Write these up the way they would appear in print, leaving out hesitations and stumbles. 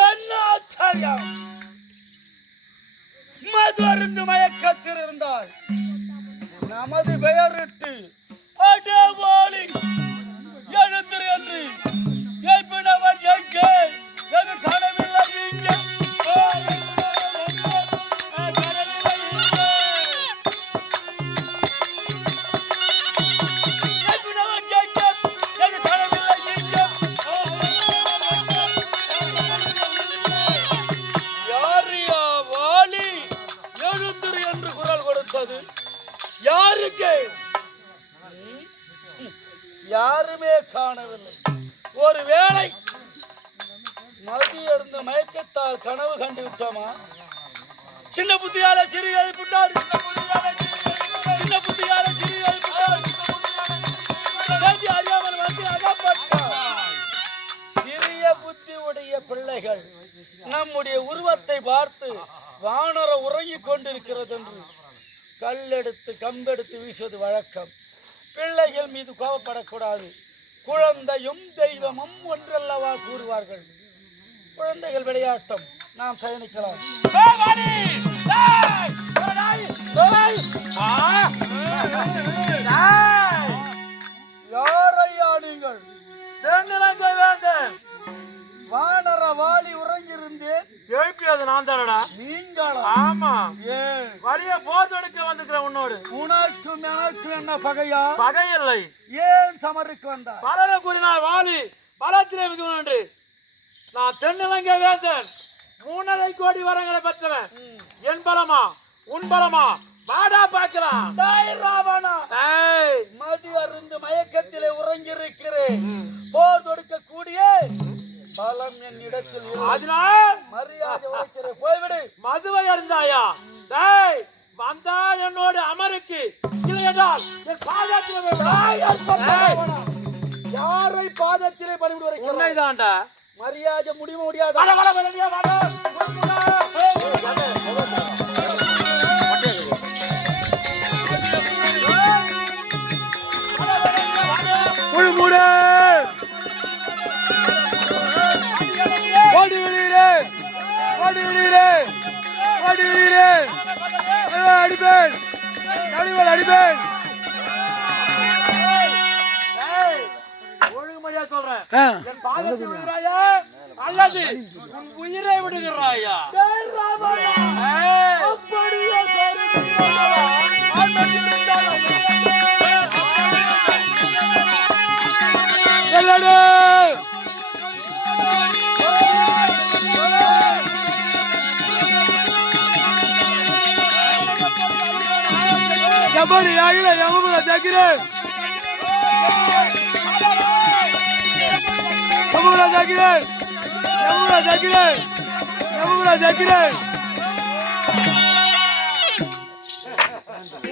என்ன ஆச்சரியம்! மது அருந்து மயக்கத்தில் இருந்தால் நமது பெயரிட்டு அடவாளி எழுந்திரு என்று ஏற்பினவன் எங்கே எது காணவில்லை இங்கே யாருக்கு யாருமே காணவில்லை. ஒருவேளை மதி இருந்த மயக்கத்தால் கனவு கண்டு விட்டோமா? சின்ன புத்தியால சிறு எழுப்பிட்டார், சின்ன புத்தியால சிறு எழுப்பிட்டார், அறியாமல் வந்து அகப்பட்டார். சிறிய புத்தி உடைய பிள்ளைகள் நம்முடைய உருவத்தை பார்த்து வானர உறங்கிக் கொண்டிருக்கிறது என்று கல்லெடுத்து கம்பெடுத்து வீசுவது வழக்கம். பிள்ளைகள் மீது கோபப்படக்கூடாது. குழந்தையும் தெய்வமும் ஒன்றல்லவா கூறுவார்கள். குழந்தைகள் விளையாட்டம் நாம் பயணிக்கலாம். யாரையா நீங்கள்? வானர வாலி உறங்கியிருந்தேன், எழுப்பியது நான் தானடா. நீங்களா? ஆமா. ஏன் வலிய போர் எடுக்க வந்துக்கிறேன் உன்னோடு. உனக்கும் எனக்கும் என்ன பகையா? பகை இல்லை. ஏன் சமருக்கு வந்தார்? பலர கூறினார் வாலி பலத்திலே மிகுண்டு. நான் தென்னிலங்கை வேந்தன், 3.5 கோடி வரங்களை பெற்றவன். என் பலமா உன் பலமா? வாடா பார்க்கலாம். மதி அருந்து மயக்கத்திலே உறங்கியிருக்கிறேன். போர் தொடுக்க கூடிய பலம் என் இடத்தில். அதனால் மரியாதை உழைக்கிறேன், போய்விடு. மதுவை அருந்தாயா? வந்தா என்னோட அமருக்கு இல்லையென்றால் என் யாரை பாதத்திலே பணிவிடுவரை? உண்மைதான்டா. மரியாதை முடிய முடியாது. அடிப்பேன், அடிப்பேன். ஒழுங்குமரியா சொல்றேன். என் பாதத்தை விடுகிறாயா அல்லது உன் உயிரை விடுகிறாயா?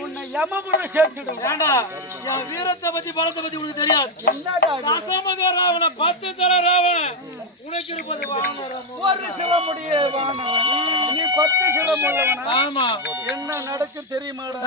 உன்னை யமபுர சேர்த்துடும். என் வீரத்தை பத்தி பலத்தை பத்தி உனக்கு தெரியாது. ராவண 10 தர ராவணன் உனக்கு இருப்பது ஒரு சிரமுடைய வானவன், நீ 10 சிரமுள்ளவன். ஆமா. என்ன நடக்கும் தெரியுமாடா?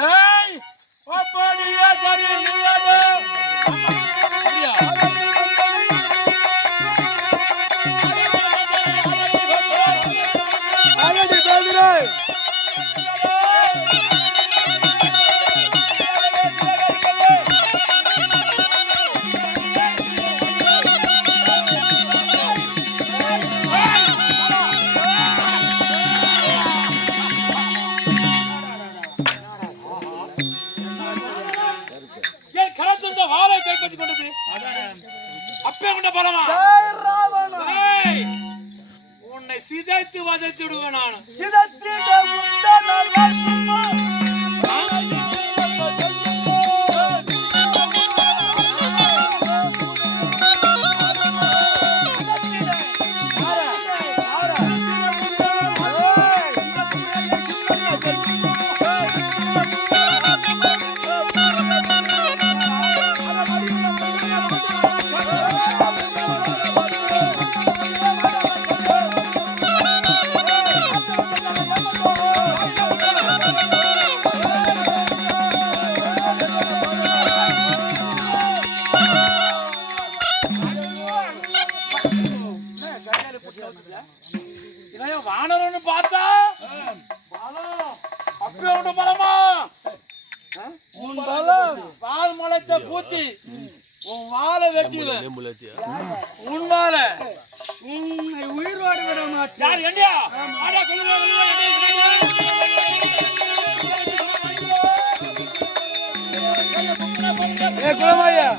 உன்னை சிதைத்து வதைத்து விடுவேன். நான் அப்பேரோட பலமா உன் பலம் பால் முளைத்த பூச்சி உன் வாழை வெட்டிடுவேன் உன் வாழை உன்னை உயிரோடு விட மாட்டேன் யார் என்னையா ஆடா கொல்லுங்க குலமாயா